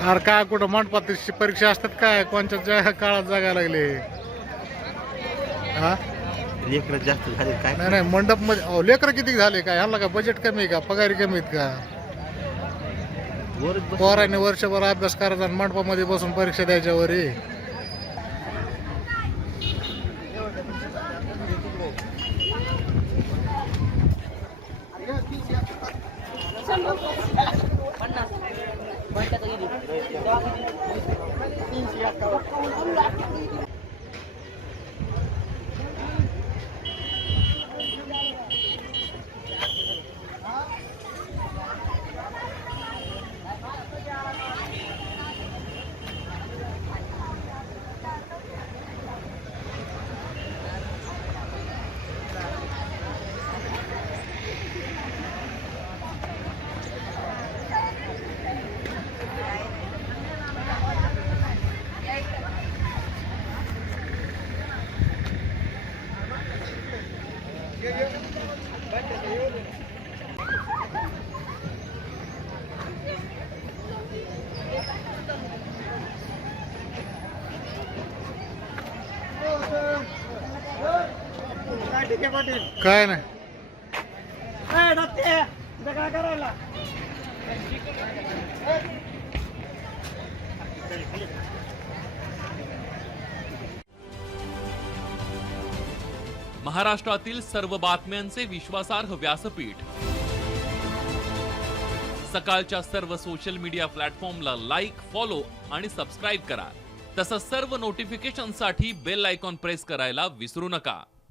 अरे काय कुठं मंडपात परीक्षा असतात काय कोणत्या काळात जागा लागले हा लेकरं जास्त झाले काय नाही नाही मंडप मध्ये लेकर किती झाले काय ह्याला का बजेट कमी आहे का पगारी कमी आहेत का वरच बस पोराने वर्षभर अभ्यास करायचा आणि मंडपामध्ये बसून परीक्षा द्यायच्या वरी काय नाही महाराष्ट्रातील सर्व बातम्यांचे विश्वासार्ह व्यासपीठ सकाळच्या सर्व सोशल मीडिया प्लॅटफॉर्मला लाईक, फॉलो आणि सबस्क्राईब करा. तसंच सर्व नोटिफिकेशनसाठी बेल आयकॉन प्रेस करायला विसरू नका.